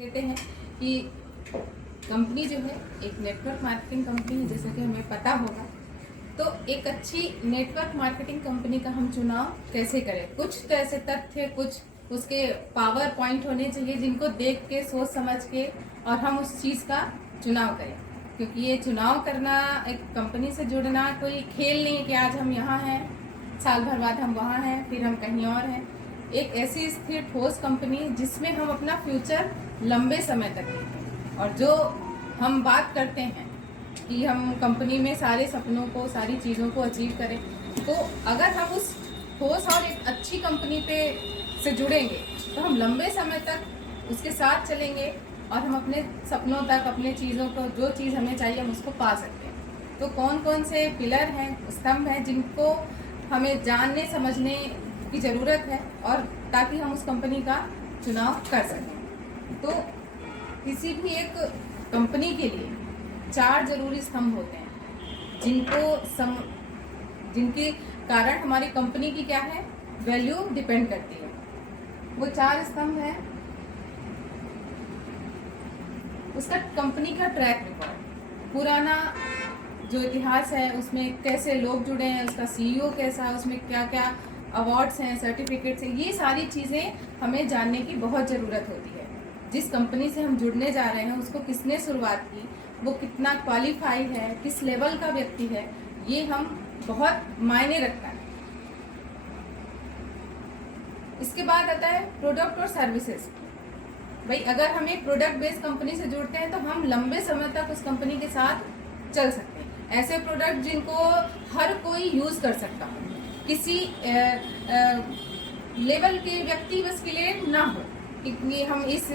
लेते हैं कि कंपनी जो है एक नेटवर्क मार्केटिंग कंपनी है, जैसा कि हमें पता होगा। तो एक अच्छी नेटवर्क मार्केटिंग कंपनी का हम चुनाव कैसे करें, कुछ तो ऐसे तथ्य, कुछ उसके पावर पॉइंट होने चाहिए जिनको देख के, सोच समझ के और हम उस चीज़ का चुनाव करें। क्योंकि ये चुनाव करना, एक कंपनी से जुड़ना कोई खेल नहीं है कि आज हम यहाँ हैं, साल भर बाद हम वहाँ हैं, फिर हम कहीं और हैं। एक ऐसी स्थिर ठोस कंपनी जिसमें हम अपना फ्यूचर लंबे समय तक देखें। और जो हम बात करते हैं कि हम कंपनी में सारे सपनों को, सारी चीज़ों को अचीव करें, तो अगर हम उस ठोस और एक अच्छी कंपनी पे से जुड़ेंगे तो हम लंबे समय तक उसके साथ चलेंगे और हम अपने सपनों तक, अपने चीज़ों को, जो चीज़ हमें चाहिए हम उसको पा सकते हैं। तो कौन कौन से पिलर हैं, स्तंभ हैं जिनको हमें जानने समझने की ज़रूरत है और ताकि हम उस कंपनी का चुनाव कर सकें। तो किसी भी एक कंपनी के लिए 4 जरूरी स्तंभ होते हैं जिनके कारण हमारी कंपनी की क्या है, वैल्यू डिपेंड करती है। वो 4 स्तंभ हैं। उसका कंपनी का ट्रैक रिकॉर्ड, पुराना जो इतिहास है उसमें कैसे लोग जुड़े हैं, उसका सीईओ कैसा है, उसमें क्या क्या अवार्ड्स हैं, सर्टिफिकेट्स हैं, ये सारी चीज़ें हमें जानने की बहुत ज़रूरत होती है। जिस कंपनी से हम जुड़ने जा रहे हैं उसको किसने शुरुआत की, वो कितना क्वालिफाई है, किस लेवल का व्यक्ति है, ये हम बहुत मायने रखता है। इसके बाद आता है प्रोडक्ट और सर्विसेज। भाई अगर हम एक प्रोडक्ट बेस्ड कंपनी से जुड़ते हैं तो हम लंबे समय तक उस कंपनी के साथ चल सकते हैं। ऐसे प्रोडक्ट जिनको हर कोई यूज़ कर सकता हो, किसी लेवल के व्यक्ति बस के लिए ना हो कि हम इस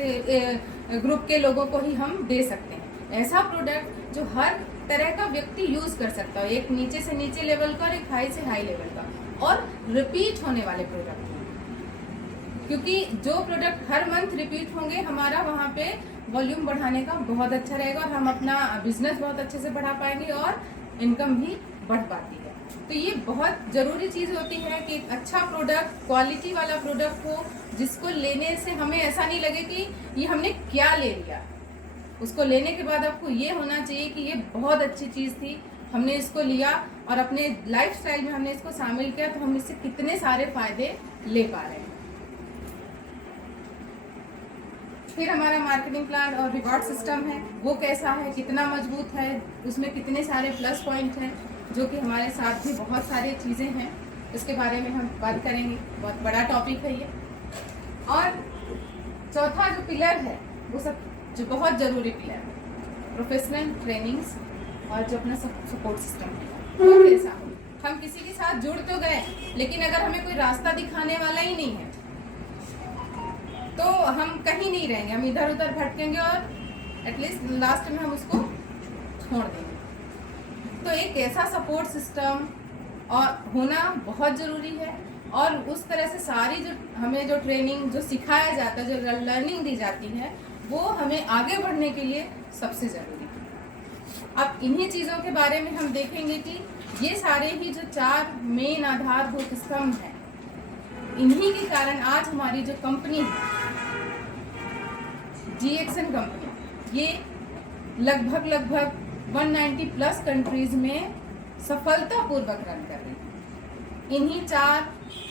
ग्रुप के लोगों को ही हम दे सकते हैं। ऐसा प्रोडक्ट जो हर तरह का व्यक्ति यूज़ कर सकता हो, एक नीचे से नीचे लेवल का और एक हाई से हाई लेवल का, और रिपीट होने वाले प्रोडक्ट। क्योंकि जो प्रोडक्ट हर मंथ रिपीट होंगे, हमारा वहाँ पे वॉल्यूम बढ़ाने का बहुत अच्छा रहेगा और हम अपना बिजनेस बहुत अच्छे से बढ़ा पाएंगे और इनकम भी बढ़ पाती है। तो ये बहुत ज़रूरी चीज़ होती है कि एक अच्छा प्रोडक्ट, क्वालिटी वाला प्रोडक्ट हो जिसको लेने से हमें ऐसा नहीं लगे कि ये हमने क्या ले लिया। उसको लेने के बाद आपको ये होना चाहिए कि ये बहुत अच्छी चीज़ थी, हमने इसको लिया और अपने लाइफस्टाइल में हमने इसको शामिल किया, तो हम इससे कितने सारे फायदे ले पा रहे हैं। फिर हमारा मार्केटिंग प्लान और रिवॉर्ड सिस्टम है, वो कैसा है, कितना मजबूत है, उसमें कितने सारे प्लस पॉइंट हैं, जो कि हमारे साथ भी बहुत सारी चीज़ें हैं, इसके बारे में हम बात करेंगे। बहुत बड़ा टॉपिक है ये। और चौथा जो पिलर है वो जो बहुत ज़रूरी पिलर है, प्रोफेशनल ट्रेनिंग्स और जो अपना सपोर्ट सिस्टम है वो कैसा हो। हम किसी के साथ जुड़ तो गए, लेकिन अगर हमें कोई रास्ता दिखाने वाला ही नहीं है तो हम कहीं नहीं रहेंगे, हम इधर उधर भटकेंगे और एटलीस्ट लास्ट में हम उसको छोड़ देंगे। तो एक ऐसा सपोर्ट सिस्टम और होना बहुत ज़रूरी है। और उस तरह से सारी जो हमें जो ट्रेनिंग, जो सिखाया जाता है, जो लर्निंग दी जाती है, वो हमें आगे बढ़ने के लिए सबसे ज़रूरी है। अब इन्हीं चीज़ों के बारे में हम देखेंगे कि ये सारे ही जो 4 मेन आधारभूत स्तंभ हैं, इन्हीं के कारण आज हमारी जो कंपनी है GXN कंपनी, ये लगभग 190 प्लस कंट्रीज में सफलतापूर्वक रन कर रही है, इन्हीं 4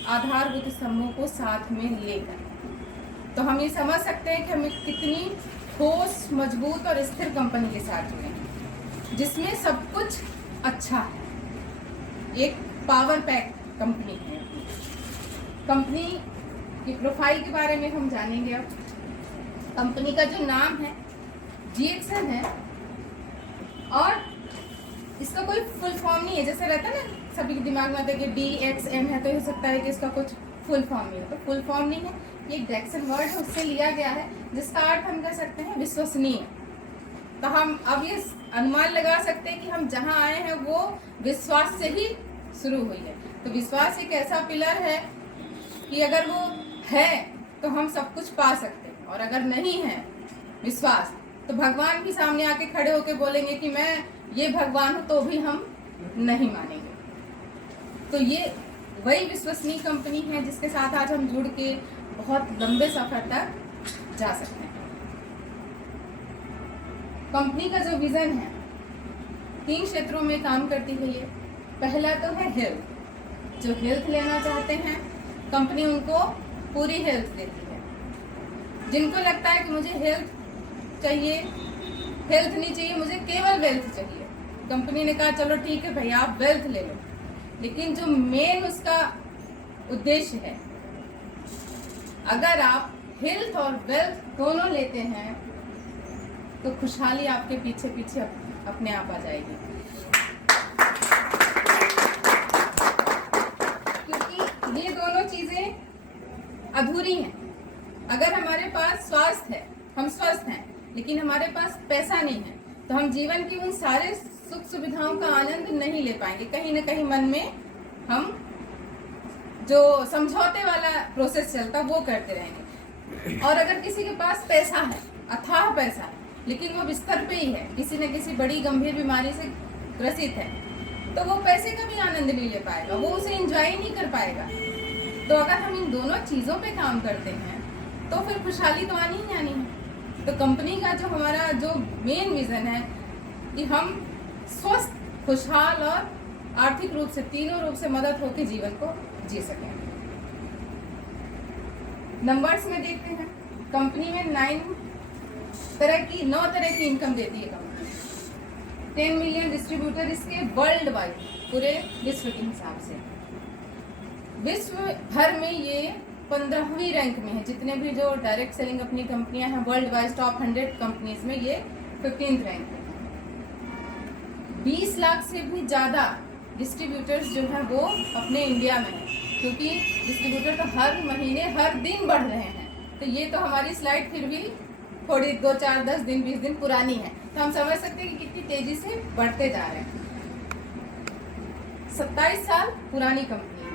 आधारभूत स्तंभों को साथ में लेकर। तो हम ये समझ सकते हैं कि हमें कितनी ठोस, मजबूत और स्थिर कंपनी के साथ जुड़े हैं, जिसमें सब कुछ अच्छा है। एक पावर पैक कंपनी है। कंपनी की प्रोफाइल के बारे में हम जानेंगे। अब कंपनी का जो नाम है GXN है और इसका कोई फुल फॉर्म नहीं है। जैसे रहता है ना, सभी के दिमाग में आता है कि DXN है, तो हो सकता है कि इसका कुछ फुल फॉर्म नहीं है। तो फुल फॉर्म नहीं है, ये एक जैक्सन वर्ड है, उससे लिया गया है, जिसका अर्थ हम कह सकते हैं विश्वसनीय। तो हम अब ये अनुमान लगा सकते हैं कि हम जहाँ आए हैं वो विश्वास से ही शुरू हुई है। तो विश्वास एक ऐसा पिलर है कि अगर वो है तो हम सब कुछ पा सकते हैं, और अगर नहीं है विश्वास, तो भगवान भी सामने आके खड़े होके बोलेंगे कि मैं ये भगवान हूँ, तो भी हम नहीं मानेंगे। तो ये वही विश्वसनीय कंपनी है जिसके साथ आज हम जुड़ के बहुत लंबे सफर तक जा सकते हैं। कंपनी का जो विजन है 3 क्षेत्रों में काम करती है ये। पहला तो है हेल्थ। जो हेल्थ लेना चाहते हैं कंपनी उनको पूरी हेल्थ देती है। जिनको लगता है कि मुझे हेल्थ चाहिए, हेल्थ नहीं चाहिए, मुझे केवल वेल्थ चाहिए, कंपनी ने कहा चलो ठीक है भाई आप वेल्थ ले लो। लेकिन जो मेन उसका उद्देश्य है, अगर आप हेल्थ और वेल्थ दोनों लेते हैं तो खुशहाली आपके पीछे पीछे अपने आप आ जाएगी। क्योंकि ये दोनों चीजें अधूरी हैं। अगर हमारे पास स्वास्थ्य है, हम स्वस्थ हैं, लेकिन हमारे पास पैसा नहीं है, तो हम जीवन की उन सारे सुख सुविधाओं का आनंद नहीं ले पाएंगे। कहीं ना कहीं मन में हम जो समझौते वाला प्रोसेस चलता वो करते रहेंगे। और अगर किसी के पास पैसा है, अथाह पैसा है, लेकिन वो बिस्तर पे ही है, किसी न किसी बड़ी गंभीर बीमारी से ग्रसित है, तो वो पैसे का भी आनंद नहीं ले पाएगा, वो उसे एंजॉय नहीं कर पाएगा। तो अगर हम इन दोनों चीज़ों पे काम करते हैं तो फिर खुशहाली तो आनी ही आनी है। तो कंपनी का जो हमारा जो मेन विजन है कि हम स्वस्थ, खुशहाल और आर्थिक रूप से, तीनों रूप से मदद होकर जीवन को जी सकें। नंबर्स में देखते हैं, कंपनी में 9 तरह की इनकम देती है कंपनी। 10 मिलियन डिस्ट्रीब्यूटर इसके वर्ल्ड वाइड, पूरे विश्व के हिसाब से। विश्व भर में ये 15वीं रैंक में है। जितने भी जो डायरेक्ट सेलिंग अपनी कंपनियां हैं वर्ल्ड वाइड टॉप 100 कंपनीज में ये 15th रैंक में है। 20 लाख से भी ज़्यादा डिस्ट्रीब्यूटर्स जो हैं वो अपने इंडिया में हैं, क्योंकि डिस्ट्रीब्यूटर तो हर महीने हर दिन बढ़ रहे हैं। तो ये तो हमारी स्लाइड फिर भी थोड़ी 2, 4, 10 दिन 20 दिन पुरानी है, तो हम समझ सकते हैं कि कितनी तेजी से बढ़ते जा रहे हैं। 27 साल पुरानी कंपनी है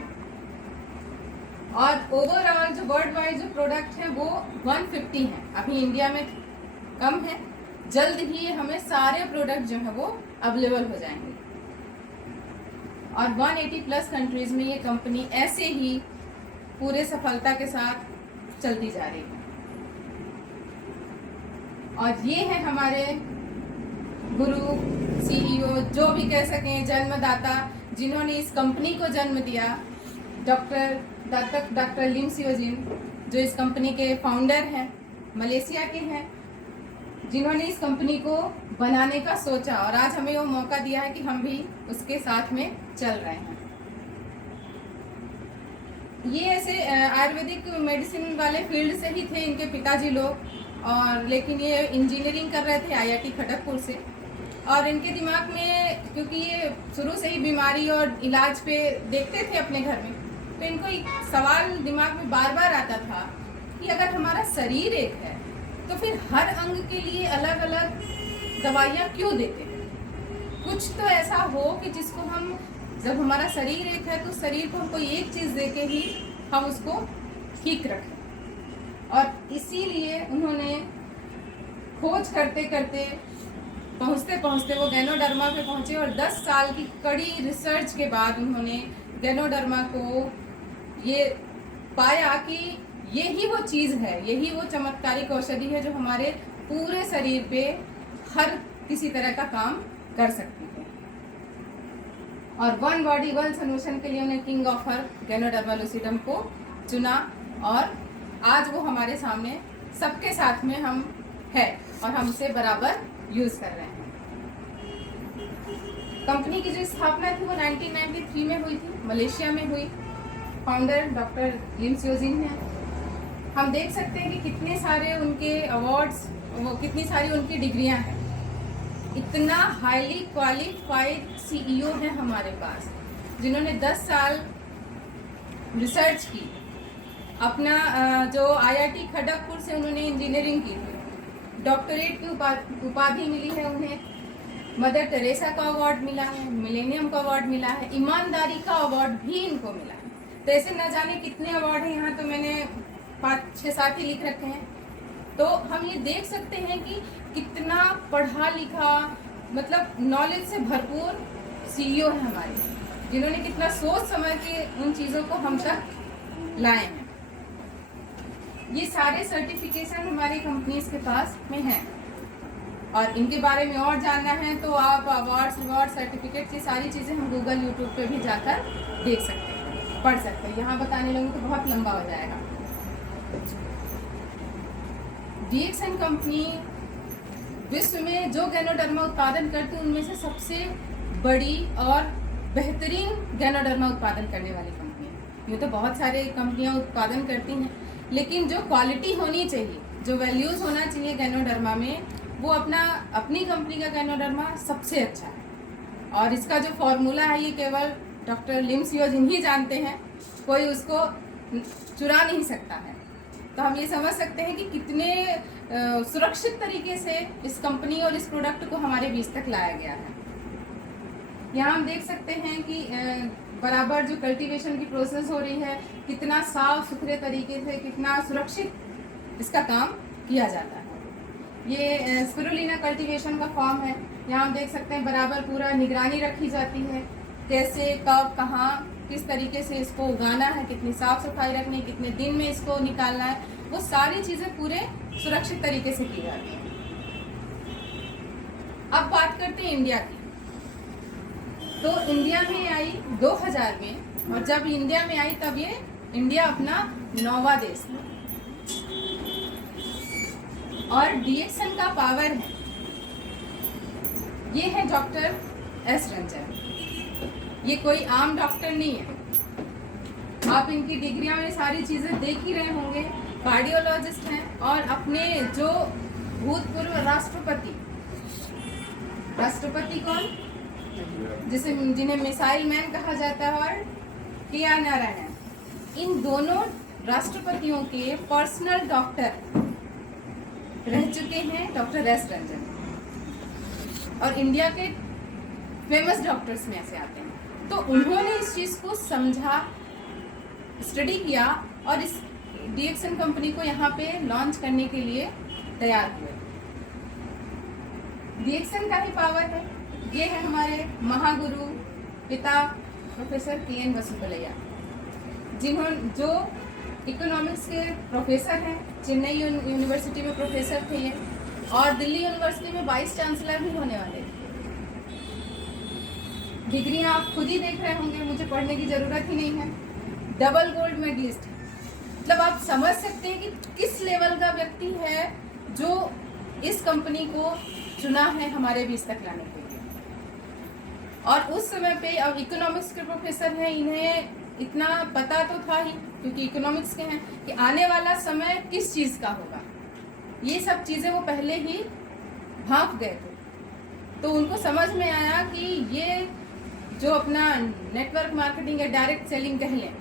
और ओवरऑल जो वर्ल्ड वाइड जो प्रोडक्ट है वो 150 है। अभी इंडिया में कम है, जल्द ही हमें सारे प्रोडक्ट जो है वो अवेलेबल हो जाएंगे। और 180 प्लस कंट्रीज में ये कंपनी ऐसे ही पूरे सफलता के साथ चलती जा रही है। और ये है हमारे गुरु, सीईओ, जो भी कह सकें, जन्मदाता, जिन्होंने इस कंपनी को जन्म दिया, डॉक्टर लिम सियोजिन, जो इस कंपनी के फाउंडर हैं, मलेशिया के हैं, जिन्होंने इस कंपनी को बनाने का सोचा और आज हमें वो मौका दिया है कि हम भी उसके साथ में चल रहे हैं। ये ऐसे आयुर्वेदिक मेडिसिन वाले फील्ड से ही थे इनके पिताजी लोग, और लेकिन ये इंजीनियरिंग कर रहे थे IIT खड़गपुर से। और इनके दिमाग में, क्योंकि ये शुरू से ही बीमारी और इलाज पे देखते थे अपने घर में, तो इनको एक सवाल दिमाग में बार बार आता था कि अगर हमारा शरीर एक है तो फिर हर अंग के लिए अलग अलग दवाइयाँ क्यों देते हैं? कुछ तो ऐसा हो कि जिसको हम, जब हमारा शरीर एक है तो शरीर को हमको एक चीज़ दे के ही हम उसको ठीक रखें। और इसीलिए उन्होंने खोज करते करते पहुँचते पहुँचते वो गैनोडर्मा पे पहुँचे और 10 साल की कड़ी रिसर्च के बाद उन्होंने गैनोडर्मा को ये पाया कि यही वो चीज़ है, यही वो चमत्कारिक औषधि है जो हमारे पूरे शरीर पे हर किसी तरह का काम कर सकती है। और वन बॉडी वन सॉल्यूशन के लिए उन्हें king of herb ganoderma lucidum को चुना और आज वो हमारे सामने सबके साथ में हम है और हम उसे बराबर यूज कर रहे हैं। कंपनी की जो स्थापना थी वो 1993 में हुई थी, मलेशिया में हुई। फाउंडर डॉक्टर लिम सियोजिन हैं। हम देख सकते हैं कि कितने सारे उनके अवार्ड्स, वो कितनी सारी उनकी डिग्रियां हैं। इतना हाईली क्वालिफाइड सीईओ है हमारे पास, जिन्होंने 10 साल रिसर्च की। अपना जो IIT खड़गपुर से उन्होंने इंजीनियरिंग की थी, डॉक्टरेट की उपाधि मिली है उन्हें, मदर टेरेसा का अवार्ड मिला है, मिलेनियम का अवार्ड मिला है, ईमानदारी का अवार्ड भी इनको मिला है। तो ऐसे न जाने कितने अवार्ड हैं, यहाँ तो मैंने 5-6-7 ही लिख रखे हैं। तो हम ये देख सकते हैं कि कितना पढ़ा लिखा, मतलब नॉलेज से भरपूर सीईओ है हमारे, जिन्होंने कितना सोच समझ के उन चीज़ों को हम तक लाए हैं। ये सारे सर्टिफिकेशन हमारी कंपनीज के पास में हैं। और इनके बारे में और जानना है तो आप अवार्ड्स, रिवॉर्ड, सर्टिफिकेट, ये सारी चीज़ें हम गूगल, यूट्यूब पे भी जाकर देख सकते हैं, पढ़ सकते हैं। यहाँ बताने लगूँ तो बहुत लंबा हो जाएगा। डीएक्सएन कंपनी विश्व में जो गैनोडर्मा उत्पादन करती है उनमें से सबसे बड़ी और बेहतरीन गैनोडर्मा उत्पादन करने वाली कंपनी है। ये तो बहुत सारे कंपनियां उत्पादन करती हैं, लेकिन जो क्वालिटी होनी चाहिए, जो वैल्यूज़ होना चाहिए गैनोडर्मा में, वो अपनी कंपनी का गैनोडर्मा सबसे अच्छा है। और इसका जो फॉर्मूला है ये केवल डॉक्टर लिम सियोजिन ही जानते हैं, कोई उसको चुरा नहीं सकता है। तो हम ये समझ सकते हैं कि कितने सुरक्षित तरीके से इस कंपनी और इस प्रोडक्ट को हमारे बीच तक लाया गया है। यहाँ हम देख सकते हैं कि बराबर जो कल्टीवेशन की प्रोसेस हो रही है, कितना साफ सुथरे तरीके से, कितना सुरक्षित इसका काम किया जाता है। ये स्पिरुलिना कल्टीवेशन का फॉर्म है। यहाँ हम देख सकते हैं बराबर पूरा निगरानी रखी जाती है, कैसे, कब, कहाँ, किस तरीके से इसको उगाना है, कितनी साफ सफाई रखनी है, कितने दिन में इसको निकालना है, वो सारी चीज़ें पूरे सुरक्षित तरीके से की जाती हैं। अब बात करते हैं इंडिया की। तो इंडिया में आई 2000 में, और जब इंडिया में आई तब ये इंडिया अपना 9वां देश था। और डीएक्सएन का पावर है, ये है डॉक्टर एस रंजन। ये कोई आम डॉक्टर नहीं है। आप इनकी डिग्रियां में सारी चीजें देख ही रहे होंगे। कार्डियोलॉजिस्ट हैं और अपने जो भूतपूर्व राष्ट्रपति कौन, जिन्हें मिसाइल मैन कहा जाता है, और के.आर. नारायणन, इन दोनों राष्ट्रपतियों के पर्सनल डॉक्टर रह चुके हैं डॉक्टर एस रंजन, और इंडिया के फेमस डॉक्टर्स में से आते हैं। तो उन्होंने इस चीज़ को समझा, स्टडी किया और इस डीएक्सएन कंपनी को यहाँ पे लॉन्च करने के लिए तैयार हुए। डीएक्सएन का ही पावर है। ये है हमारे महागुरु पिता प्रोफेसर के.एन. वसुपलैया, जो इकोनॉमिक्स के प्रोफेसर हैं। चेन्नई यूनिवर्सिटी में प्रोफेसर थे ये, और दिल्ली यूनिवर्सिटी में वाइस चांसलर भी होने वाले थे। डिग्री आप खुद ही देख रहे होंगे, मुझे पढ़ने की ज़रूरत ही नहीं है। डबल गोल्ड मेडलिस्ट, मतलब आप समझ सकते हैं कि किस लेवल का व्यक्ति है जो इस कंपनी को चुना है हमारे बीच तक लाने के लिए। और उस समय पे, अब इकोनॉमिक्स के प्रोफेसर हैं, इन्हें इतना पता तो था ही क्योंकि इकोनॉमिक्स के हैं कि आने वाला समय किस चीज़ का होगा। ये सब चीज़ें वो पहले ही भांप गए थे। तो उनको समझ में आया कि ये जो अपना नेटवर्क मार्केटिंग या डायरेक्ट सेलिंग कह लें,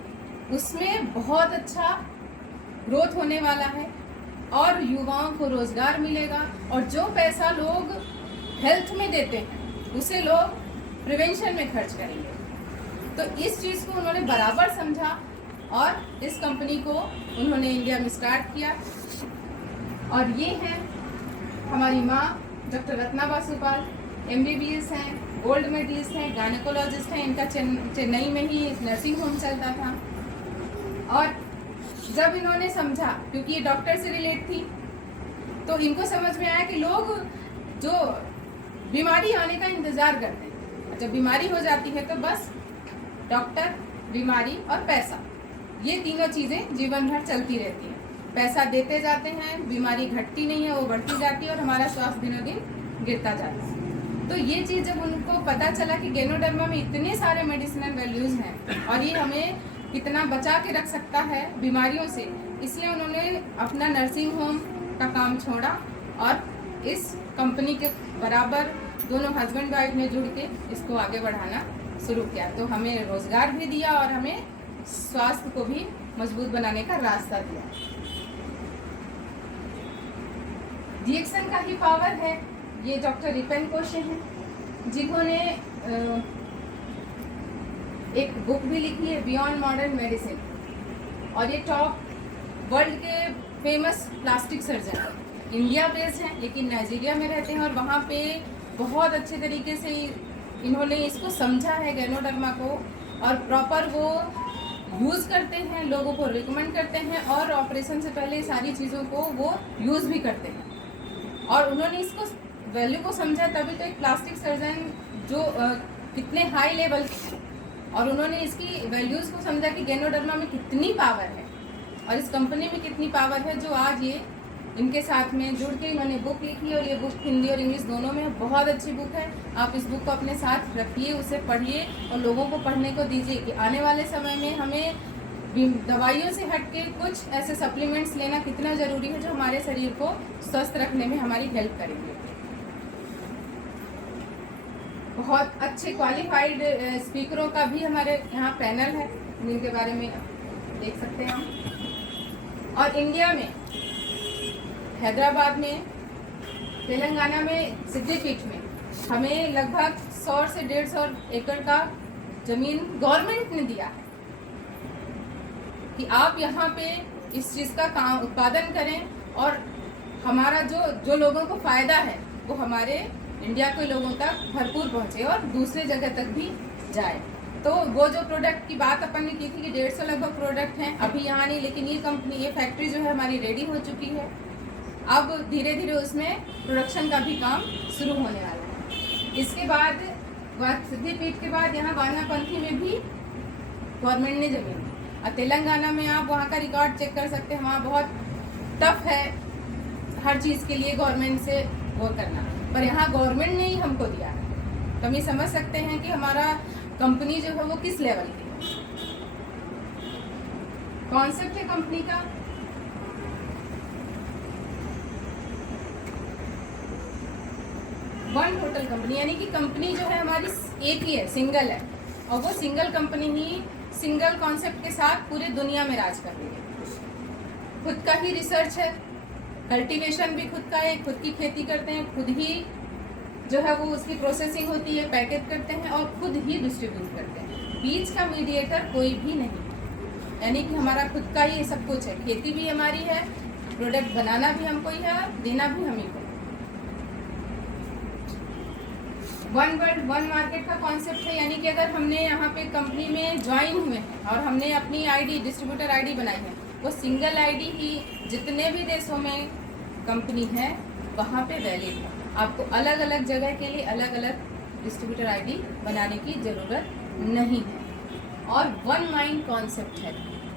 उसमें बहुत अच्छा ग्रोथ होने वाला है और युवाओं को रोजगार मिलेगा, और जो पैसा लोग हेल्थ में देते हैं उसे लोग प्रिवेंशन में खर्च करेंगे। तो इस चीज़ को उन्होंने बराबर समझा और इस कंपनी को उन्होंने इंडिया में स्टार्ट किया। और ये हैं हमारी माँ डॉक्टर रत्ना बासुपाल, MBBS हैं, गोल्ड मेडलिस्ट हैं, गायनेकोलॉजिस्ट हैं। इनका चेन्नई में ही नर्सिंग होम चलता था। और जब इन्होंने समझा, क्योंकि ये डॉक्टर से रिलेट थी, तो इनको समझ में आया कि लोग जो बीमारी आने का इंतज़ार करते हैं, जब बीमारी हो जाती है तो बस डॉक्टर, बीमारी और पैसा, ये तीनों चीज़ें जीवन भर चलती रहती हैं। पैसा देते जाते हैं, बीमारी घटती नहीं है, वो बढ़ती जाती है और हमारा स्वास्थ्य दिनों दिन गिरता जाता है। तो ये चीज़ जब उनको पता चला कि गैनोडर्मा में इतने सारे मेडिसिनल वैल्यूज़ हैं और ये हमें कितना बचा के रख सकता है बीमारियों से, इसलिए उन्होंने अपना नर्सिंग होम का काम छोड़ा और इस कंपनी के बराबर दोनों हस्बैंड वाइफ ने जुड़ के इसको आगे बढ़ाना शुरू किया। तो हमें रोज़गार भी दिया और हमें स्वास्थ्य को भी मजबूत बनाने का रास्ता दिया। डीएक्सएन का ही पावर है। ये डॉक्टर रिपेन कोशे हैं, जिन्होंने एक बुक भी लिखी है, बियॉन्ड मॉडर्न मेडिसिन, और ये टॉप वर्ल्ड के फेमस प्लास्टिक सर्जन हैं। इंडिया बेस्ड हैं लेकिन नाइजीरिया में रहते हैं, और वहाँ पे बहुत अच्छे तरीके से इन्होंने इसको समझा है गैनोडर्मा को, और प्रॉपर वो यूज़ करते हैं, लोगों को रिकमेंड करते हैं, और ऑपरेशन से पहले सारी चीज़ों को वो यूज़ भी करते हैं। और उन्होंने इसको वैल्यू को समझा तभी तो एक प्लास्टिक सर्जन जो कितने हाई लेवल के हैं और उन्होंने इसकी वैल्यूज़ को समझा कि गैनोडर्मा में कितनी पावर है और इस कंपनी में कितनी पावर है, जो आज ये इनके साथ में जुड़ के इन्होंने बुक लिखी और ये बुक हिंदी और इंग्लिश दोनों में बहुत अच्छी बुक है। आप इस बुक को अपने साथ रखिए, उसे पढ़िए और लोगों को पढ़ने को दीजिए कि आने वाले समय में हमें दवाइयों से हटके कुछ ऐसे सप्लीमेंट्स लेना कितना ज़रूरी है जो हमारे शरीर को स्वस्थ रखने में हमारी हेल्प करेंगे। बहुत अच्छे क्वालिफाइड स्पीकरों का भी हमारे यहाँ पैनल है, जिनके बारे में देख सकते हैं हम। और इंडिया में हैदराबाद में, तेलंगाना में, सिद्धिपीठ में हमें लगभग 100 से 150 एकड़ का जमीन गवर्नमेंट ने दिया है कि आप यहाँ पे इस चीज़ का काम उत्पादन करें और हमारा जो लोगों को फ़ायदा है वो हमारे इंडिया के लोगों तक भरपूर पहुँचे और दूसरे जगह तक भी जाए। तो वो जो प्रोडक्ट की बात अपन ने की थी कि 150 लगभग प्रोडक्ट हैं, अभी यहाँ नहीं, लेकिन ये कंपनी, ये फैक्ट्री जो है हमारी रेडी हो चुकी है। अब धीरे धीरे उसमें प्रोडक्शन का भी काम शुरू होने वाला है। इसके बाद सिद्धिपीठ के बाद यहाँ वानापंथी में भी गवर्नमेंट ने जमीन दी। और तेलंगाना में आप वहाँ का रिकॉर्ड चेक कर सकते हैं, वहाँ बहुत टफ है हर चीज़ के लिए गवर्नमेंट से वो करना, पर यहाँ गवर्नमेंट ने ही हमको दिया है। तो हम ये समझ सकते हैं कि हमारा कंपनी जो है वो किस लेवल की है। कॉन्सेप्ट है कंपनी का वन टोटल कंपनी, यानी कि कंपनी जो है हमारी एक ही है, सिंगल है, और वो सिंगल कंपनी ही सिंगल कॉन्सेप्ट के साथ पूरे दुनिया में राज कर रही है। खुद का ही रिसर्च है, कल्टीवेशन भी खुद का है, खुद की खेती करते हैं, खुद ही जो है वो उसकी प्रोसेसिंग होती है, पैकेज करते हैं और खुद ही डिस्ट्रीब्यूट करते हैं। बीच का मीडिएटर कोई भी नहीं, यानी कि हमारा खुद का ही सब कुछ है। खेती भी हमारी है, प्रोडक्ट बनाना भी हमको ही है, देना भी हम ही को। वन वर्ल्ड वन मार्केट का कॉन्सेप्ट है, यानी कि अगर हमने यहाँ पे कंपनी में ज्वाइन हुए हैं और हमने अपनी आईडी, डिस्ट्रीब्यूटर आईडी बनाई है, वो सिंगल आईडी ही जितने भी देशों में कंपनी है वहाँ पे वैलिड है। आपको अलग अलग जगह के लिए अलग अलग डिस्ट्रीब्यूटर आईडी बनाने की ज़रूरत नहीं है। और वन माइंड कॉन्सेप्ट है,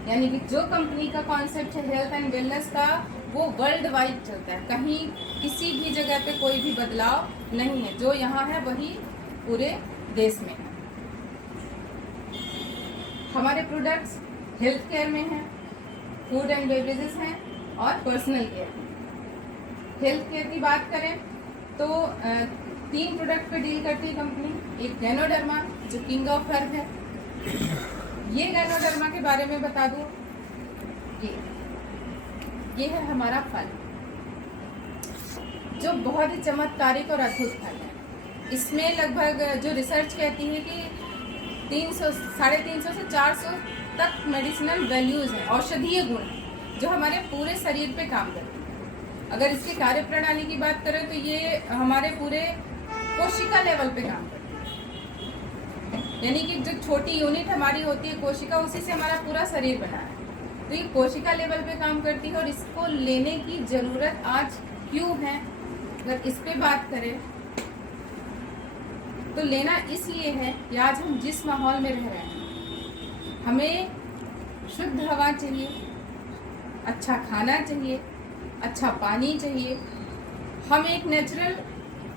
यानी कि जो कंपनी का कॉन्सेप्ट है हेल्थ एंड वेलनेस का, वो वर्ल्ड वाइड चलता है, कहीं किसी भी जगह पे कोई भी बदलाव नहीं है। जो यहाँ है वही पूरे देश में है। हमारे प्रोडक्ट्स हेल्थ केयर में हैं, फूड एंड बेवरेजेस हैं और पर्सनल केयर। हेल्थ केयर की बात करें तो 3 प्रोडक्ट पे डील करती है कंपनी। एक गैनोडर्मा जो किंग ऑफ हर्ब है, ये गैनोडर्मा के बारे में बता दूं, ये है हमारा फल जो बहुत ही चमत्कारिक और अद्भुत फल है। इसमें लगभग जो रिसर्च कहती है कि 350 से 400 तक मेडिसिनल वैल्यूज़ हैं, औषधीय गुण हैं, जो हमारे पूरे शरीर पे काम करती है। अगर इसकी कार्य प्रणाली की बात करें तो ये हमारे पूरे कोशिका लेवल पे काम करती है, यानी कि जो छोटी यूनिट हमारी होती है कोशिका, उसी से हमारा पूरा शरीर बना है। तो ये कोशिका लेवल पे काम करती है और इसको लेने की ज़रूरत आज क्यों है, अगर इस पे बात करें तो लेना इसलिए है कि आज हम जिस माहौल में रह रहे हैं, हमें शुद्ध हवा चाहिए, अच्छा खाना चाहिए, अच्छा पानी चाहिए। हम एक नेचुरल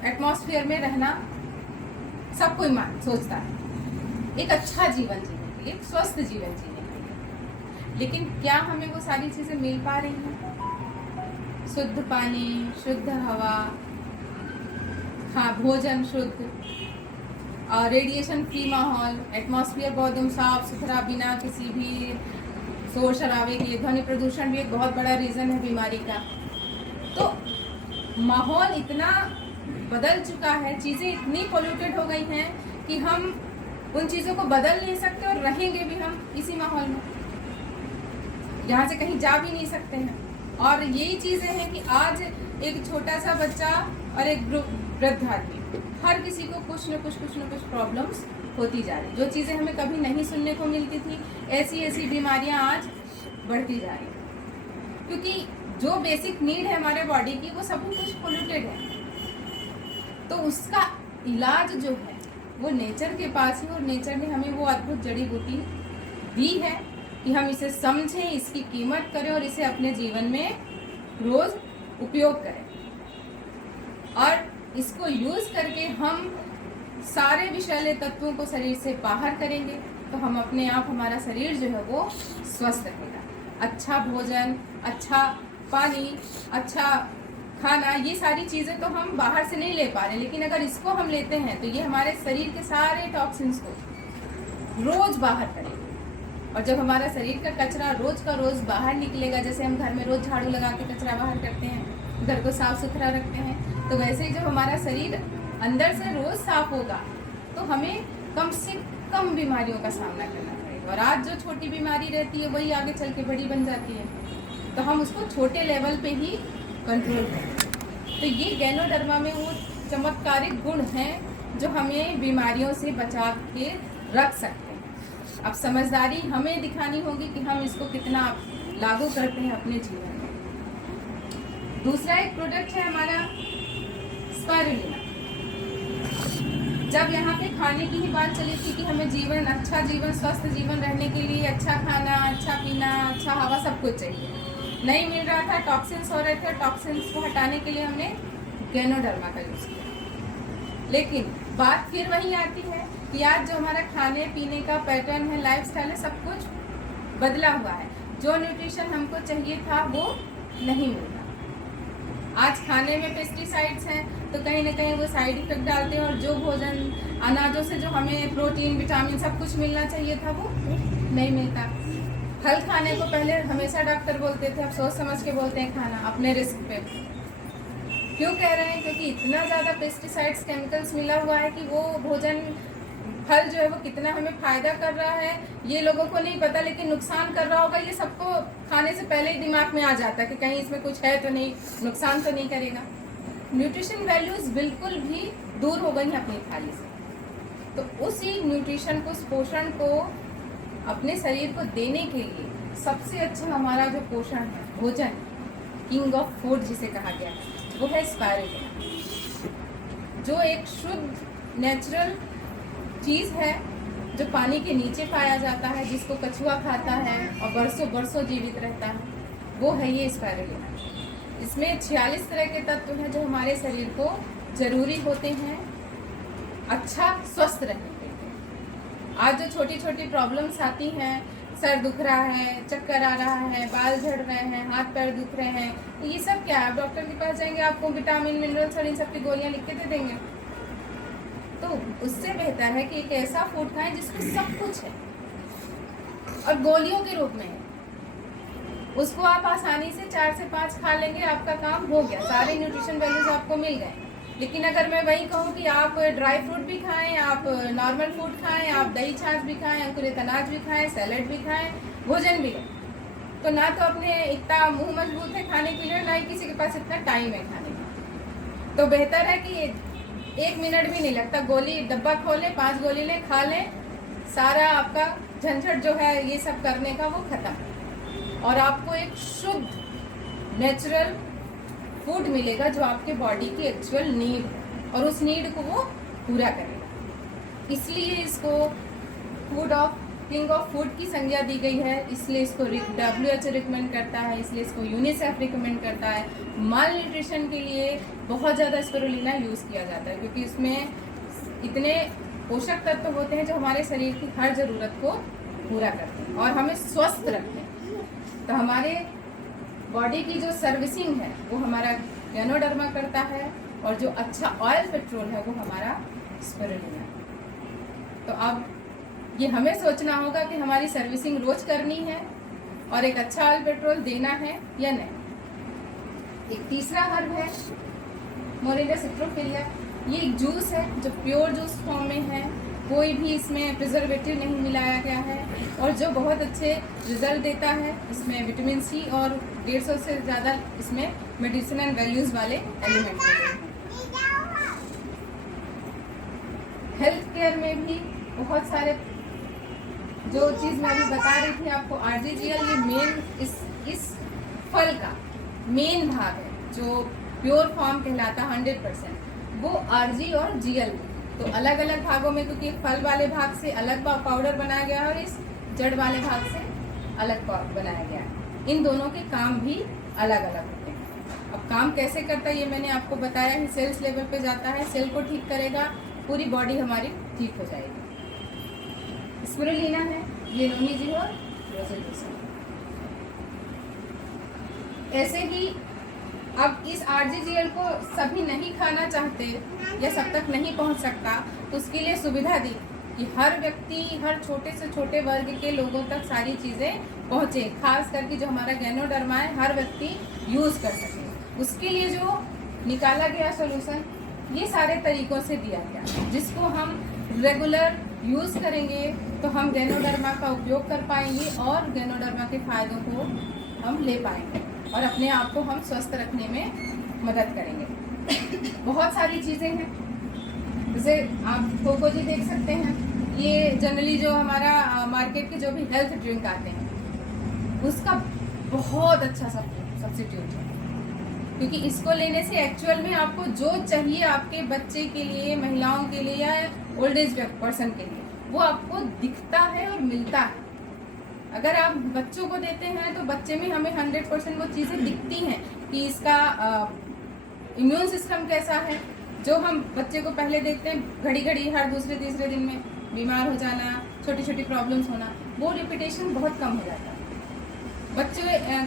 एटमॉस्फेयर में रहना सब कोई सोचता है, एक अच्छा जीवन जीने के लिए, एक स्वस्थ जीवन जीने के लिए। लेकिन क्या हमें वो सारी चीज़ें मिल पा रही हैं? शुद्ध पानी, शुद्ध हवा, हाँ, भोजन शुद्ध और रेडिएशन फ्री माहौल, एटमॉस्फेयर बहुत एकदम साफ सुथरा, बिना किसी भी शोर शराबे के। ध्वनि प्रदूषण भी एक बहुत बड़ा रीज़न है बीमारी का। तो माहौल इतना बदल चुका है, चीज़ें इतनी पोल्यूटेड हो गई हैं कि हम उन चीज़ों को बदल नहीं सकते और रहेंगे भी हम इसी माहौल में, यहाँ से कहीं जा भी नहीं सकते हैं। और यही चीज़ें हैं कि आज एक छोटा सा बच्चा और एक वृद्ध आदमी, हर किसी को कुछ न कुछ प्रॉब्लम्स होती जा रही। जो चीज़ें हमें कभी नहीं सुनने को मिलती थी, ऐसी बीमारियां आज बढ़ती जा रही, क्योंकि जो बेसिक नीड है हमारे बॉडी की वो सब कुछ पोल्यूटेड है। तो उसका इलाज जो है वो नेचर के पास ही, और नेचर ने हमें वो अद्भुत जड़ी बूटी दी है कि हम इसे समझें, इसकी कीमत करें और इसे अपने जीवन में रोज उपयोग करें, और इसको यूज करके हम सारे विषैले तत्वों को शरीर से बाहर करेंगे तो हम अपने आप, हमारा शरीर जो है वो स्वस्थ रहेगा। अच्छा भोजन, अच्छा पानी, अच्छा खाना, ये सारी चीज़ें तो हम बाहर से नहीं ले पा रहे, लेकिन अगर इसको हम लेते हैं तो ये हमारे शरीर के सारे टॉक्सिन्स को रोज बाहर करेगा। और जब हमारा शरीर का कचरा रोज का रोज बाहर निकलेगा, जैसे हम घर में रोज झाड़ू लगा के कचरा बाहर करते हैं, घर को साफ सुथरा रखते हैं, तो वैसे ही जब हमारा शरीर अंदर से रोज साफ होगा तो हमें कम से कम बीमारियों का सामना करना पड़ेगा। और आज जो छोटी बीमारी रहती है वही आगे चल के बड़ी बन जाती है, तो हम उसको छोटे लेवल पे ही कंट्रोल करें। तो ये गैनोडर्मा में वो चमत्कारिक गुण हैं जो हमें बीमारियों से बचा के रख सकते हैं। अब समझदारी हमें दिखानी होगी कि हम इसको कितना लागू करते हैं अपने जीवन में। दूसरा एक प्रोडक्ट है हमारा स्पाइरुलिना। जब यहाँ पे खाने की ही बात चली थी कि हमें जीवन, अच्छा जीवन, स्वस्थ जीवन रहने के लिए अच्छा खाना, अच्छा पीना, अच्छा हवा, सब कुछ चाहिए, नहीं मिल रहा था, टॉक्सिन्स हो रहे थे, टॉक्सिन्स को हटाने के लिए हमने गैनोडर्मा का यूज़ किया। लेकिन बात फिर वही आती है कि आज जो हमारा खाने पीने का पैटर्न है, लाइफस्टाइल है, सब कुछ बदला हुआ है। जो न्यूट्रिशन हमको चाहिए था वो नहीं मिल रहा। आज खाने में पेस्टिसाइड्स हैं तो कहीं ना कहीं वो साइड इफेक्ट डालते हैं, और जो भोजन, अनाजों से जो हमें प्रोटीन, विटामिन सब कुछ मिलना चाहिए था वो नहीं मिलता। फल खाने को पहले हमेशा डॉक्टर बोलते थे, अब सोच समझ के बोलते हैं खाना अपने रिस्क पे। क्यों कह रहे हैं? क्योंकि इतना ज़्यादा पेस्टिसाइड्स, केमिकल्स मिला हुआ है कि वो भोजन, फल जो है वो कितना हमें फ़ायदा कर रहा है ये लोगों को नहीं पता, लेकिन नुकसान कर रहा होगा ये सबको खाने से पहले ही दिमाग में आ जाता है कि कहीं इसमें कुछ है तो नहीं, नुकसान तो नहीं करेगा। न्यूट्रिशन वैल्यूज़ बिल्कुल भी दूर हो गई हैं अपनी थाली से। तो उसी न्यूट्रिशन को, उस पोषण को अपने शरीर को देने के लिए सबसे अच्छा हमारा जो पोषण है, भोजन, किंग ऑफ फूड जिसे कहा गया है, वो है स्पाइरुलिना, जो एक शुद्ध नेचुरल चीज़ है जो पानी के नीचे पाया जाता है, जिसको कछुआ खाता है और बरसों बरसों जीवित रहता है, वो है ये स्पाइरुलिना। इसमें 46 तरह के तत्व हैं जो हमारे शरीर को जरूरी होते हैं अच्छा स्वस्थ रहने के लिए। आज जो छोटी छोटी प्रॉब्लम्स आती हैं, सर दुख रहा है, चक्कर आ रहा है, बाल झड़ रहे हैं, हाथ पैर दुख रहे हैं, तो ये सब क्या है? डॉक्टर के पास जाएंगे, आपको विटामिन, मिनरल्स और इन सब की गोलियां लिख के दे देंगे। तो उससे बेहतर है कि एक ऐसा फूड खाएं जिसमें सब कुछ है और गोलियों के रूप में है। उसको आप आसानी से 4 से 5 खा लेंगे, आपका काम हो गया, सारे न्यूट्रिशन वैल्यूज आपको मिल गए। लेकिन अगर मैं वही कहूँ कि आप ड्राई फ्रूट भी खाएं, आप नॉर्मल फूड खाएं, आप दही छाछ भी खाएं, अंकुरित अनाज भी खाएं, सैलेड भी खाएं, भोजन भी है, तो ना तो अपने इतना मुंह मजबूत है खाने के लिए, ना ही किसी के पास इतना टाइम है खाने का। तो बेहतर है कि 1 मिनट भी नहीं लगता, गोली डब्बा खोले, 5 गोली ले, खा लें, सारा आपका झंझट जो है ये सब करने का वो खत्म, और आपको एक शुद्ध नेचुरल फूड मिलेगा जो आपके बॉडी की एक्चुअल नीड है, और उस नीड को वो पूरा करेगा। इसलिए इसको food of, king of food की संज्ञा दी गई है। इसलिए इसको WHO रिकमेंड करता है, इसलिए इसको यूनिसेफ रिकमेंड करता है। माल न्यूट्रिशन के लिए बहुत ज़्यादा स्पाइरुलिना यूज़ किया जाता है, क्योंकि इसमें इतने पोषक तत्व होते हैं जो हमारे शरीर की हर ज़रूरत को पूरा करते हैं और हमें स्वस्थ रखते हैं। तो हमारे बॉडी की जो सर्विसिंग है वो हमारा गैनोडर्मा करता है, और जो अच्छा ऑयल पेट्रोल है वो हमारा स्पाइरुलिना। तो अब ये हमें सोचना होगा कि हमारी सर्विसिंग रोज करनी है और एक अच्छा ऑयल पेट्रोल देना है या नहीं। एक तीसरा हर्ब है मोरिंगा सिट्रोफिलिया। ये एक जूस है जो प्योर जूस फॉर्म में है, कोई भी इसमें प्रिजर्वेटिव नहीं मिलाया गया है, और जो बहुत अच्छे रिजल्ट देता है। इसमें विटामिन सी और 150 से ज़्यादा इसमें मेडिसिनल वैल्यूज़ वाले एलिमेंट होते हैं। हेल्थ केयर में भी बहुत सारे, जो चीज़ मैं अभी बता रही थी आपको, RGGL, ये मेन इस फल का मेन भाग है जो प्योर फॉर्म कहलाता है 100%। वो आरजी और जीएल, तो अलग अलग भागों में, क्योंकि फल वाले भाग से अलग पाउडर बनाया गया है और इस जड़ वाले भाग से अलग बनाया गया है। इन दोनों के काम भी अलग अलग होते हैं। अब काम कैसे करता है ये मैंने आपको बताया है। सेल्स लेवल पे जाता है, सेल को ठीक करेगा, पूरी बॉडी हमारी ठीक हो जाएगी। स्पिरुलिना है, ये नोनी और रोजेलिना। ऐसे ही अब इस आरजीजीएल को सभी नहीं खाना चाहते या सब तक नहीं पहुंच सकता, तो उसके लिए सुविधा दी कि हर व्यक्ति, हर छोटे से छोटे वर्ग के लोगों तक सारी चीज़ें पहुँचे, खास करके जो हमारा गैनोडर्मा है हर व्यक्ति यूज़ कर सके। उसके लिए जो निकाला गया सोल्यूशन ये सारे तरीक़ों से दिया गया, जिसको हम रेगुलर यूज़ करेंगे तो हम गैनोडर्मा का उपयोग कर पाएंगे और गैनोडर्मा के फ़ायदों को हम ले पाएंगे और अपने आप को हम स्वस्थ रखने में मदद करेंगे। बहुत सारी चीज़ें हैं, जैसे आप कोको जी देख सकते हैं, ये जनरली जो हमारा मार्केट के जो भी हेल्थ ड्रिंक आते हैं उसका बहुत अच्छा सब्स्टिट्यूट है, क्योंकि इसको लेने से एक्चुअल में आपको जो चाहिए आपके बच्चे के लिए, महिलाओं के लिए या ओल्ड एज पर्सन के लिए, वो आपको दिखता है और मिलता है। अगर आप बच्चों को देते हैं तो बच्चे में हमें 100% वो चीज़ें दिखती हैं कि इसका इम्यून सिस्टम कैसा है। जो हम बच्चे को पहले देखते हैं घड़ी घड़ी हर दूसरे तीसरे दिन में बीमार हो जाना, छोटी छोटी प्रॉब्लम्स होना, वो रिपीटेशन बहुत कम हो जाता है। बच्चे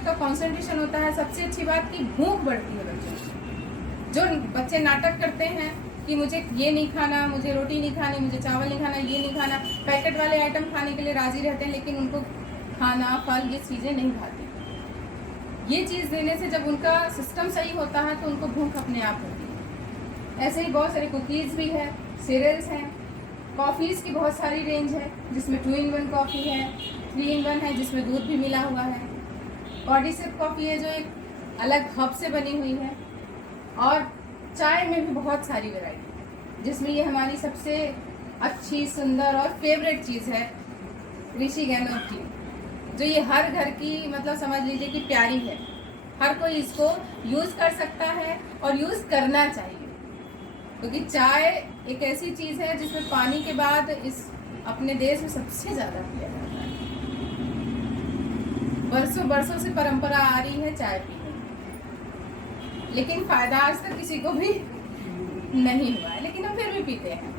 का कंसंट्रेशन होता है। सबसे अच्छी बात कि भूख बढ़ती है बच्चों की। जो बच्चे नाटक करते हैं कि मुझे ये नहीं खाना, मुझे रोटी नहीं खानी, मुझे चावल नहीं खाना, ये नहीं खाना, पैकेट वाले आइटम खाने के लिए राजी रहते हैं, लेकिन उनको खाना, फल, ये चीज़ें नहीं खाते। ये चीज़ देने से जब उनका सिस्टम सही होता है तो उनको भूख अपने आप होती है। ऐसे ही बहुत सारे कुकीज़ भी है, सीरियल्स हैं, कॉफ़ीज़ की बहुत सारी रेंज है, जिसमें 2 in 1 कॉफ़ी है, 3 in 1 है जिसमें दूध भी मिला हुआ है, कॉर्डिसेप कॉफ़ी है जो एक अलग हब से बनी हुई है, और चाय में भी बहुत सारी वैरायटी है, जिसमें ये हमारी सबसे अच्छी, सुंदर और फेवरेट चीज़ है ऋषि गैनो की, जो ये हर घर की, मतलब समझ लीजिए कि प्यारी है। हर कोई इसको यूज़ कर सकता है और यूज़ करना चाहिए, क्योंकि चाय एक ऐसी चीज़ है जिसमें पानी के बाद इस अपने देश में सबसे ज़्यादा पिया जाता है। बरसों बरसों से परंपरा आ रही है चाय पीने की, लेकिन फ़ायदा आज तक किसी को भी नहीं हुआ है, लेकिन हम फिर भी पीते हैं।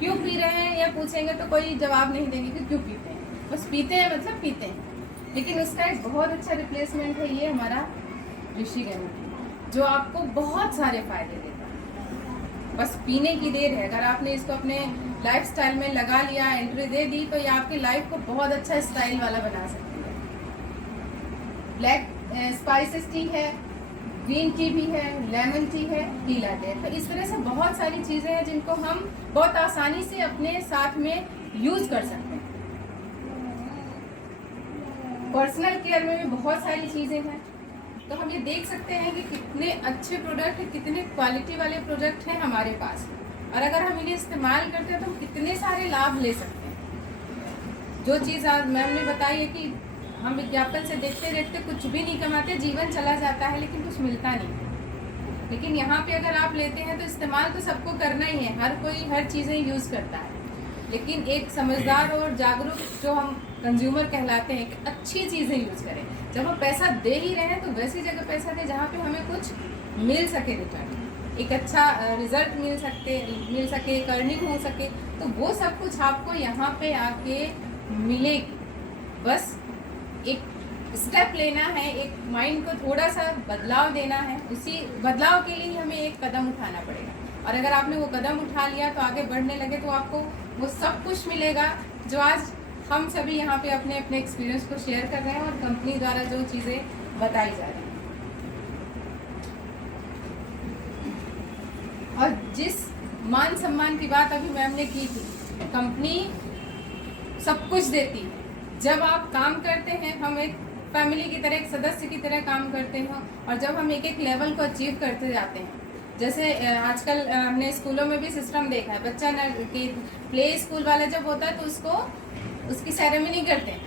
क्यों पी रहे हैं या पूछेंगे तो कोई जवाब नहीं देंगे कि क्यों पीते हैं, बस पीते हैं, मतलब पीते हैं। लेकिन उसका एक बहुत अच्छा रिप्लेसमेंट है ये हमारा ऋषि गैनो, जो आपको बहुत सारे फायदे देता है। बस पीने की देर है। अगर आपने इसको अपने लाइफस्टाइल में लगा लिया, एंट्री दे दी, तो ये आपकी लाइफ को बहुत अच्छा स्टाइल वाला बना सकती है। ब्लैक स्पाइसेस टी है, ग्रीन टी भी है, लेमन टी है, टी लाटे है। तो इस तरह से बहुत सारी चीज़ें हैं जिनको हम बहुत आसानी से अपने साथ में यूज़ कर सकते हैं। पर्सनल केयर में भी बहुत सारी चीज़ें हैं। तो हम ये देख सकते हैं कि कितने अच्छे प्रोडक्ट हैं, कितने क्वालिटी वाले प्रोडक्ट हैं हमारे पास, और अगर हम इन्हें इस्तेमाल करते हैं तो हम कितने सारे लाभ ले सकते हैं। जो चीज़ आज मैम ने बताई है कि हम विज्ञापन से देखते देखते कुछ भी नहीं कमाते, जीवन चला जाता है लेकिन कुछ मिलता नहीं। लेकिन यहाँ पे अगर आप लेते हैं तो इस्तेमाल तो सबको करना ही है, हर कोई हर चीज़ें यूज़ करता है, लेकिन एक समझदार और जागरूक जो हम कंज्यूमर कहलाते हैं कि अच्छी चीज़ें यूज़ करें। जब हम पैसा दे ही रहे हैं तो वैसी जगह पैसा दें जहाँ पे हमें कुछ मिल सके रिटर्न, एक अच्छा रिजल्ट मिल सके, एक अर्निंग हो सके। तो वो सब कुछ आपको यहाँ पे आके मिलेगी। बस एक स्टेप लेना है, एक माइंड को थोड़ा सा बदलाव देना है, उसी बदलाव के लिए हमें एक कदम उठाना पड़ेगा। और अगर आपने वो कदम उठा लिया तो आगे बढ़ने लगे तो आपको वो सब कुछ मिलेगा जो आज हम सभी यहाँ पे अपने अपने एक्सपीरियंस को शेयर कर रहे हैं और कंपनी द्वारा जो चीज़ें बताई जा रही हैं। और जिस मान सम्मान की बात अभी मैम ने की थी, कंपनी सब कुछ देती है। जब आप काम करते हैं, हम एक फैमिली की तरह, एक सदस्य की तरह काम करते हैं, और जब हम एक एक लेवल को अचीव करते जाते हैं, जैसे आजकल हमने स्कूलों में भी सिस्टम देखा है, बच्चा कि प्ले स्कूल वाला जब होता है तो उसकी सेरेमनी करते हैं,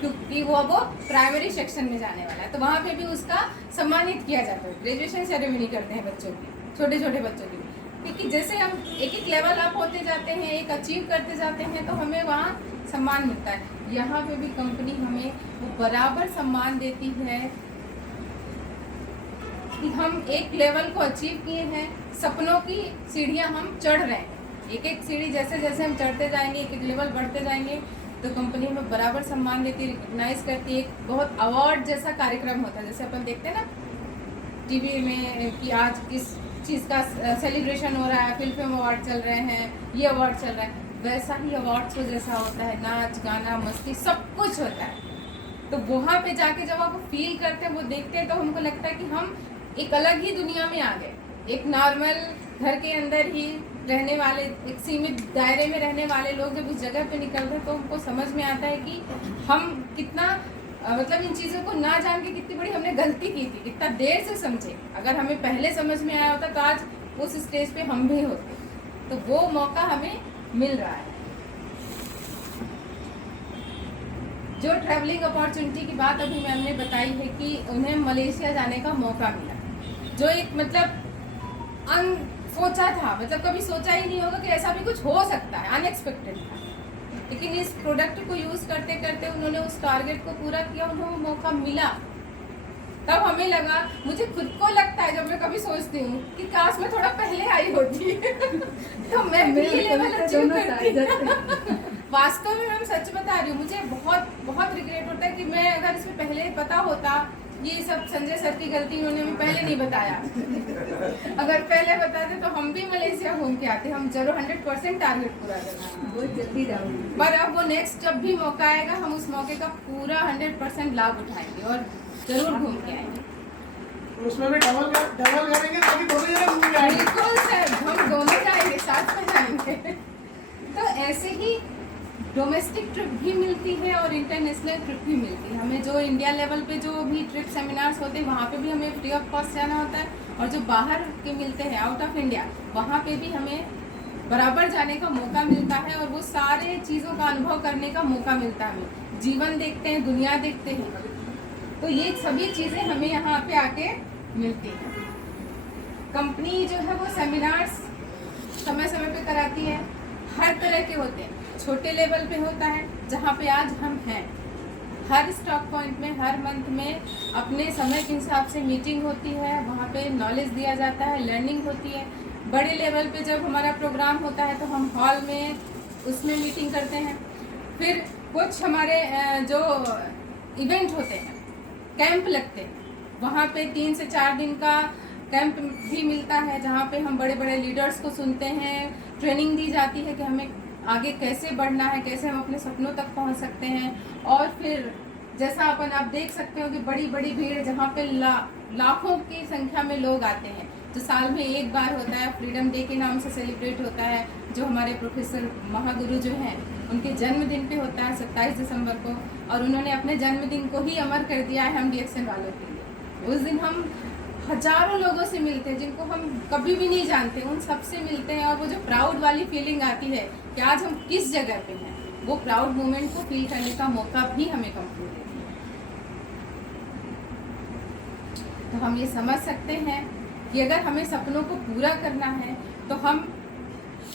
क्योंकि वो प्राइमरी सेक्शन में जाने वाला है, तो वहाँ पे भी उसका सम्मानित किया जाता है। ग्रेजुएशन सेरेमनी करते हैं बच्चों की, छोटे छोटे बच्चों की, क्योंकि जैसे हम एक एक लेवल अप होते जाते हैं, एक अचीव करते जाते हैं, तो हमें वहाँ सम्मान मिलता है। यहाँ पे भी कंपनी हमें वो बराबर सम्मान देती है कि हम एक लेवल को अचीव किए हैं, सपनों की सीढ़ियाँ हम चढ़ रहे हैं। एक एक सीढ़ी जैसे जैसे हम चढ़ते जाएंगे, एक एक लेवल बढ़ते जाएंगे, तो कंपनी हमें बराबर सम्मान देती है, रिकग्नाइज करती है। एक बहुत अवार्ड जैसा कार्यक्रम होता है, जैसे अपन देखते हैं ना टीवी में कि आज किस चीज़ का सेलिब्रेशन हो रहा है, फिल्म अवार्ड चल रहे हैं, ये अवार्ड चल रहा है, वैसा ही अवार्ड शो जैसा होता है, नाच गाना मस्ती सब कुछ होता है। तो वहाँ पे जाके जब आप फील करते हैं, वो देखते हैं, तो हमको लगता है कि हम एक अलग ही दुनिया में आ गए। एक नॉर्मल घर के अंदर ही रहने वाले, एक सीमित दायरे में रहने वाले लोग जब उस जगह पे निकलते हैं, तो उनको समझ में आता है कि हम कितना मतलब इन चीज़ों को ना जान के कितनी बड़ी हमने गलती की थी, कितना देर से समझे। अगर हमें पहले समझ में आया होता तो आज उस स्टेज पे हम भी होते। तो वो मौका हमें मिल रहा है। जो ट्रैवलिंग अपॉर्चुनिटी की बात अभी मैम ने बताई है कि उन्हें मलेशिया जाने का मौका मिला, जो एक मतलब सोचा था, मतलब कभी सोचा ही नहीं होगा कि ऐसा भी कुछ हो सकता है, अनएक्सपेक्टेड था। लेकिन इस प्रोडक्ट को यूज़ करते करते उन्होंने उस टारगेट को पूरा किया, उन्हें मौका मिला। तब हमें लगा, मुझे खुद को लगता है जब मैं कभी सोचती हूँ कि काश मैं थोड़ा पहले आई होती तो मैं भी ये लेवल अचीव करती। वास्तव में मैं सच बता रही हूँ, मुझे बहुत बहुत रिग्रेट होता है कि मैं अगर इसमें पहले पता होता, ये सब संजय सर की गलती, उन्होंने हमें पहले नहीं बताया। अगर पहले बताते तो हम भी मलेशिया घूम के आते, हम जरूर 100% टारगेट पूरा करना, बहुत जल्दी जाऊंगी। पर अब वो नेक्स्ट जब भी मौका आएगा, हम उस मौके का पूरा 100% लाभ उठाएंगे और जरूर घूम के आएंगे। उसमें भी डबल करेंगे ताकि दोनों जगह घूम के आएंगे। बिल्कुल सर, हम दोनों जाएंगे, साथ में जाएंगे। तो ऐसे ही डोमेस्टिक ट्रिप भी मिलती है और इंटरनेशनल ट्रिप भी मिलती है। हमें जो इंडिया लेवल पे जो भी ट्रिप सेमिनार्स होते हैं, वहाँ पे भी हमें फ्री ऑफ कॉस्ट जाना होता है, और जो बाहर के मिलते हैं आउट ऑफ इंडिया, वहाँ पे भी हमें बराबर जाने का मौका मिलता है और वो सारे चीज़ों का अनुभव करने का मौका मिलता है। हमें जीवन देखते हैं, दुनिया देखते हैं, तो ये सभी चीज़ें हमें यहाँ पे आके मिलती हैं। कंपनी जो है वो सेमिनार्स समय समय पे कराती है, हर तरह के होते हैं। छोटे लेवल पे होता है जहाँ पे आज हम हैं, हर स्टॉक पॉइंट में हर मंथ में अपने समय के हिसाब से मीटिंग होती है, वहाँ पे नॉलेज दिया जाता है, लर्निंग होती है। बड़े लेवल पे जब हमारा प्रोग्राम होता है तो हम हॉल में उसमें मीटिंग करते हैं। फिर कुछ हमारे जो इवेंट होते हैं, कैंप लगते हैं, वहाँ पे 3 से 4 दिन का कैंप भी मिलता है, जहाँ पे हम बड़े बड़े लीडर्स को सुनते हैं, ट्रेनिंग दी जाती है कि हमें आगे कैसे बढ़ना है, कैसे हम अपने सपनों तक पहुंच सकते हैं। और फिर जैसा अपन आप देख सकते हो कि बड़ी बड़ी भीड़, जहाँ पे लाखों की संख्या में लोग आते हैं, जो साल में एक बार होता है, फ्रीडम डे के नाम से सेलिब्रेट होता है, जो हमारे प्रोफेसर महागुरु जो हैं उनके जन्मदिन पे होता है 27 दिसंबर को, और उन्होंने अपने जन्मदिन को ही अमर कर दिया है हम DXN वालों के लिए। उस दिन हम हजारों लोगों से मिलते हैं जिनको हम कभी भी नहीं जानते, उन सब से मिलते हैं, और वो जो प्राउड वाली फीलिंग आती है कि आज हम किस जगह पे हैं, वो प्राउड मोमेंट को फील करने का मौका भी हमें कंपनी देती है। तो हम ये समझ सकते हैं कि अगर हमें सपनों को पूरा करना है तो हम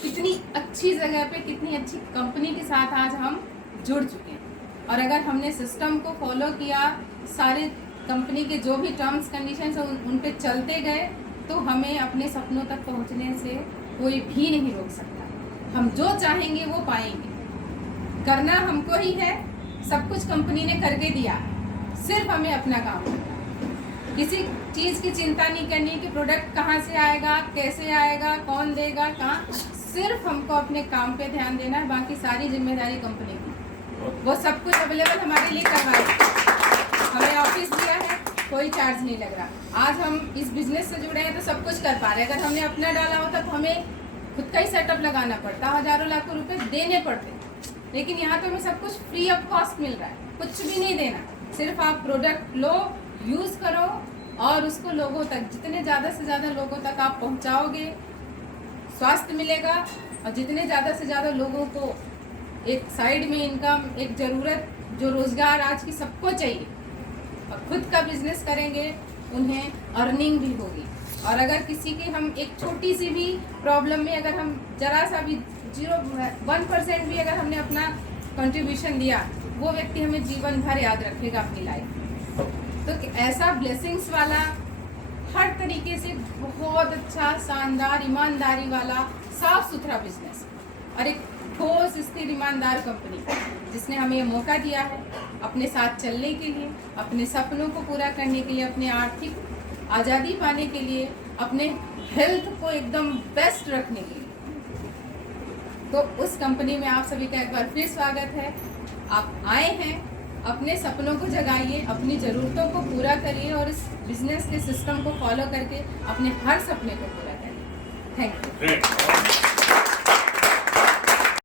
कितनी अच्छी जगह पे, कितनी अच्छी कंपनी के साथ आज हम जुड़ चुके हैं। और अगर हमने सिस्टम को फॉलो किया, सारे कंपनी के जो भी टर्म्स कंडीशंस हैं उन पे चलते गए, तो हमें अपने सपनों तक पहुंचने से कोई भी नहीं रोक सकता। हम जो चाहेंगे वो पाएंगे। करना हमको ही है, सब कुछ कंपनी ने करके दिया, सिर्फ हमें अपना काम करना है। किसी चीज़ की चिंता नहीं करनी कि प्रोडक्ट कहाँ से आएगा, कैसे आएगा, कौन देगा, कहाँ, सिर्फ हमको अपने काम पे ध्यान देना है, बाकी सारी जिम्मेदारी कंपनी की। वो सब कुछ अवेलेबल हमारे लिए करवाए, हमें ऑफिस दिया है, कोई चार्ज नहीं लग रहा। आज हम इस बिजनेस से जुड़े हैं तो सब कुछ कर पा रहे हैं। अगर हमने अपना डाला होता तो हमें खुद का ही सेटअप लगाना पड़ता, हजारों लाखों रुपए देने पड़ते, लेकिन यहाँ तो हमें सब कुछ फ्री ऑफ कॉस्ट मिल रहा है, कुछ भी नहीं देना। सिर्फ आप प्रोडक्ट लो, यूज़ करो और उसको लोगों तक, जितने ज़्यादा से ज़्यादा लोगों तक आप पहुँचाओगे, स्वास्थ्य मिलेगा, और जितने ज़्यादा से ज़्यादा लोगों को एक साइड में इनकम, एक ज़रूरत जो रोजगार आज की सबको चाहिए, और खुद का बिजनेस करेंगे उन्हें अर्निंग भी होगी। और अगर किसी के हम एक छोटी सी भी प्रॉब्लम में अगर हम जरा सा भी 1% भी अगर हमने अपना कंट्रीब्यूशन दिया, वो व्यक्ति हमें जीवन भर याद रखेगा अपनी लाइफ में। तो ऐसा ब्लेसिंग्स वाला हर तरीके से बहुत अच्छा, शानदार, ईमानदारी वाला, साफ सुथरा बिजनेस और एक ठोस, स्थिर, ईमानदार कंपनी जिसने हमें ये मौका दिया है अपने साथ चलने के लिए, अपने सपनों को पूरा करने के लिए, अपने आर्थिक आज़ादी पाने के लिए, अपने हेल्थ को एकदम बेस्ट रखने के लिए। तो उस कंपनी में आप सभी का एक बार फिर स्वागत है। आप आए हैं, अपने सपनों को जगाइए, अपनी ज़रूरतों को पूरा करिए और इस बिजनेस के सिस्टम को फॉलो करके अपने हर सपने को पूरा करिए। Thank you.